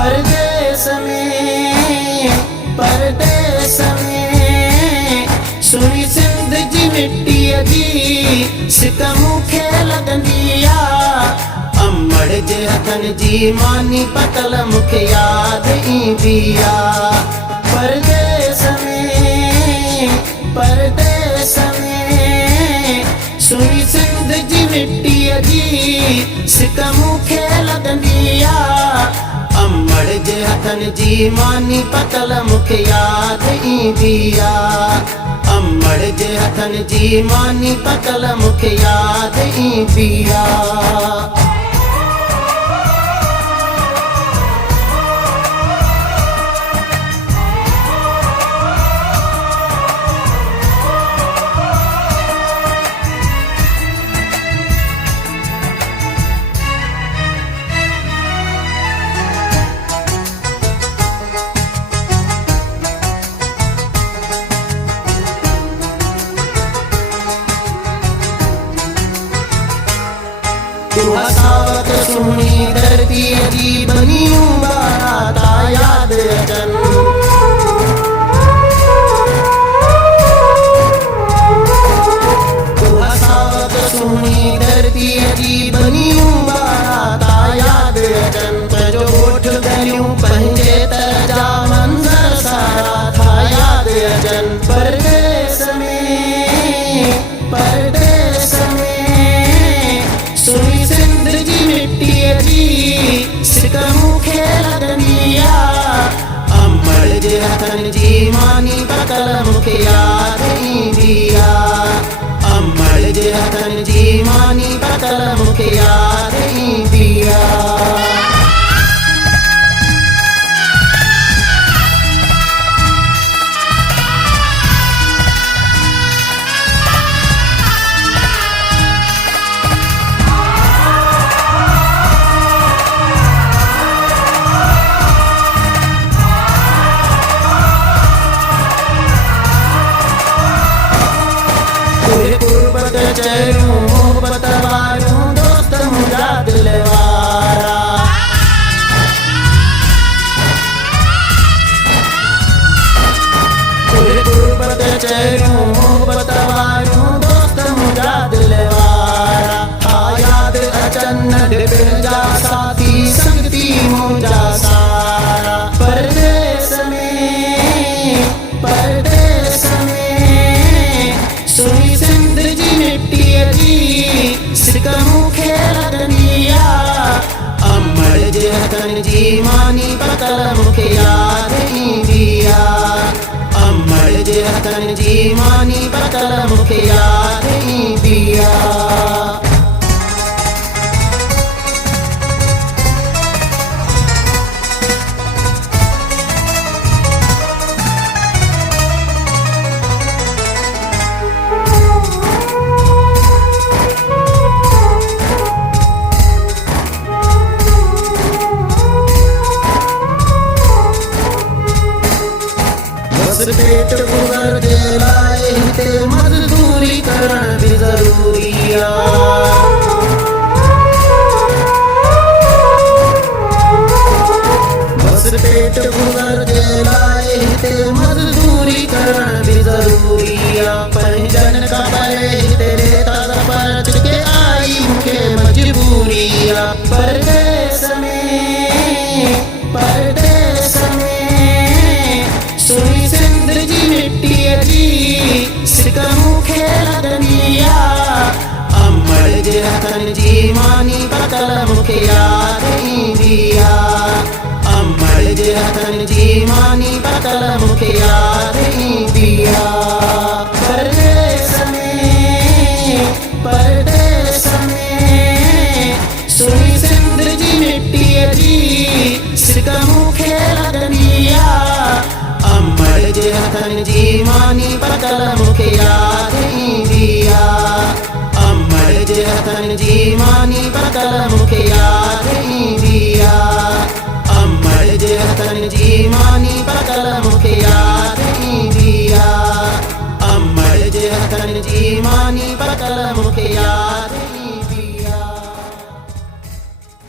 परदेस में सुनी सिंध जी मिट्टी जी सिकमू खे लगंदिया अमड़ जे हथन जी मानी पतल मुखे याद ईंदिया। परदेस में सुनी सिंध जी मिट्टी जी सिकमू खे लगंदिया अमड़ जे हथन जी मानी पतल मुखे याद ईंदिया। अमड़ जे हथन जी मानी पतल मुखे याद ईंदिया। तू हसावत सुनी धरती जी बनी बाराता याद अचन। तू हसावत सुनी धरती जी बनी बाराता याद अचन। जो होठ गलियूं पंहिंजे तजा मंज़र सारा था याद अचन। परदेस में सुनी सिंध जी मिट्टी जी सिकमू खे लगंदिया अमड़ जे हथन जी मानी पतल मुखे याद ईंदिया। अमड़ जे हथन जी मानी पतल मुखे याद ईंदिया। चरूं मोहब्बत वारूं दोस्त मुझा दिलवारा। गुरबत चरूं मोहब्बत वारूं दोस्त मुझा दिलवारा। हा याद अचन जा साथी संगती मुझा सारा। परदेस में सुनी सिंध जी मिट्टी जी सिकमू खे लगंदिया अमड़ जे हथन जी मानी पतल मुखे याद ईंदिया। अमड़ जे हथन जी मानी पतल मुखे याद ईंदिया। पेट गुजर जे लाए हिते मजदूरी करण भी जरूरी आ। बस पेट गुजर जे लाए हिते मजदूरी करण भी जरूरी आ। पंहिंजन का परे हिते रेता पर के आई मुखे मजबूरी आ। परदेस में सुनी सिंध जी मिट्टी जी सिकमू खे लगंदिया अमड़ जे हथन जी मानी पतल मुखे याद ईंदिया। अमड़ जे हथन जी मानी पतल मुखे याद ईंदिया। परदेस में सुनी सिंध जी मिट्टी जी सिकमू खे लगंदिया अमड़ जे हथन जी मानी पतल मुखे याद ईंदिया। अमड़ जे हथन जी मानी पतल मुखे याद ईंदिया। अमड़ जे हथन जी मानी पतल मुखे याद ईंदिया। अमड़ जे हथन जी मानी पतल मुखे याद